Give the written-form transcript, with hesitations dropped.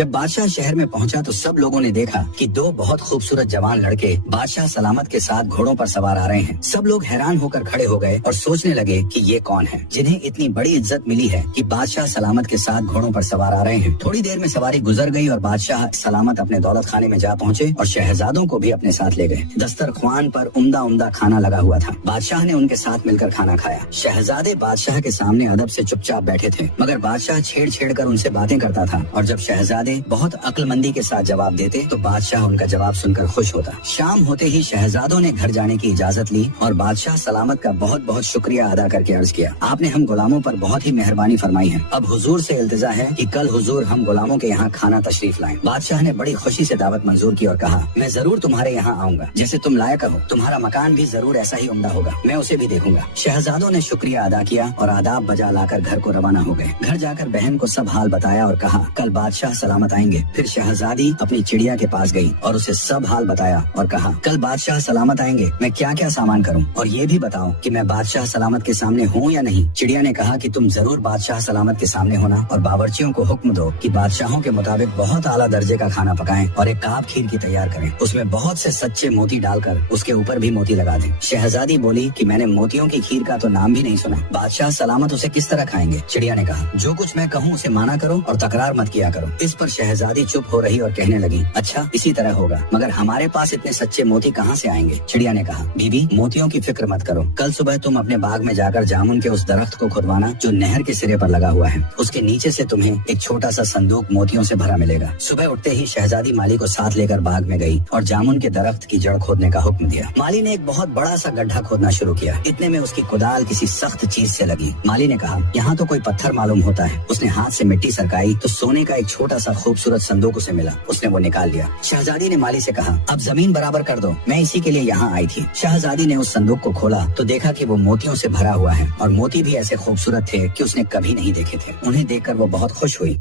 جب بادشاہ شہر میں پہنچا تو سب لوگوں نے دیکھا کہ دو بہت خوبصورت جوان لڑکے بادشاہ سلامت کے ساتھ گھوڑوں پر سوار آ رہے ہیں۔ سب لوگ حیران ہو کر کھڑے ہو گئے اور سوچنے لگے کہ یہ کون ہے جنہیں اتنی بڑی عزت ملی ہے کہ بادشاہ سلامت کے ساتھ گھوڑوں پر سوار آ رہے ہیں۔ تھوڑی دیر میں سواری گزر گئی اور بادشاہ سلامت اپنے دولت خانے میں جا پہنچے اور شہزادوں کو بھی اپنے ساتھ لے گئے۔ دسترخوان پر عمدہ کھانا لگا ہوا تھا۔ بادشاہ نے ان کے ساتھ مل کر کھانا کھایا۔ شہزادے بادشاہ کے سامنے ادب سے چپ چاپ بیٹھے تھے، مگر بادشاہ چھیڑ کر ان سے باتیں کرتا تھا، اور جب شہزادے بہت عقل مندی کے ساتھ جواب دیتے تو بادشاہ ان کا جواب سن کر خوش ہوتا۔ شام ہوتے ہی شہزادوں نے گھر جانے کی اجازت لی اور بادشاہ سلامت کا بہت شکریہ ادا کر کے عرض کیا، آپ نے ہم غلاموں پر بہت ہی مہربانی فرمائی ہے۔ اب حضور سے التجا ہے کہ کل حضور ہم غلاموں کے یہاں کھانا تشریف لائیں۔ بادشاہ نے بڑی خوشی سے دعوت منظور کی اور کہا، میں ضرور تمہارے یہاں آؤں گا، جیسے تم لائق ہو، تمہارا مکان بھی ضرور ایسا ہی عمدہ ہوگا، میں اسے بھی دیکھوں گا۔ شہزادوں نے شکریہ ادا کیا اور آداب بجا لا کر گھر کو روانہ ہو گئے۔ گھر جا کر بہن کو سب حال بتایا اور کہا کل بادشاہ سلامت آئیں گے۔ پھر شہزادی اپنی چڑیا کے پاس گئی اور اسے سب حال بتایا اور کہا کل بادشاہ سلامت آئیں گے، میں کیا کیا سامان کروں اور یہ بھی بتاؤ کہ میں بادشاہ سلامت کے سامنے ہوں یا نہیں۔ چڑیا نے کہا کہ تم ضرور بادشاہ سلامت کے سامنے ہونا اور باورچیوں کو حکم دو کہ بادشاہوں کے مطابق بہت اعلیٰ درجے کا کھانا پکائیں اور ایک کاب کھیر کی تیار کریں، اس میں بہت سے سچے موتی ڈال کر اس کے اوپر بھی موتی لگا دیں۔ شہزادی بولی کہ میں نے موتیوں کی کھیر کا تو نام بھی نہیں سنا، بادشاہ سلامت اسے کس طرح کھائیں گے؟ چڑیا نے کہا جو کچھ میں کہوں اسے مانا کرو اور تکرار مت کیا کرو۔ اس پر شہزادی چپ ہو رہی اور کہنے لگی اچھا اسی طرح ہوگا، مگر ہمارے پاس اتنے سچے موتی کہاں سے آئیں گے؟ چڑیا نے کہا بیوی موتیوں کی فکر مت کرو، کل صبح تم اپنے باغ میں جا کر جامن کے اس درخت کو کھدوانا جو نہر کے سرے پر لگا ہوا ہے، اس کے نیچے سے تمہیں ایک چھوٹا سا صندوق موتیوں سے بھرا ملے گا۔ صبح اٹھتے ہی شہزادی مالی کو ساتھ لے کر باغ میں گئی اور جامن کے درخت کی جڑ کھودنے کا حکم دیا۔ مالی نے ایک بہت بڑا سا گڈھا کھودنا شروع کیا، اتنے میں اس کی کدال کسی سخت چیز سے لگی۔ مالی نے کہا یہاں تو کوئی پتھر معلوم ہوتا ہے۔ اس نے ہاتھ سے مٹی سرکائی تو سونے کا ایک چھوٹا سا خوبصورت صندوق اسے ملا، اس نے وہ نکال لیا۔ شہزادی نے مالی سے کہا اب زمین برابر کر دو، میں اسی کے لیے یہاں آئی تھی۔ شہزادی نے اس صندوق کو کھولا تو دیکھا کہ وہ موتیوں سے بھرا ہوا ہے اور موتی بھی ایسے خوبصورت تھے کہ اس نے کبھی نہیں دیکھے تھے۔ انہیں دیکھ کر وہ بہت خوش ہوئی۔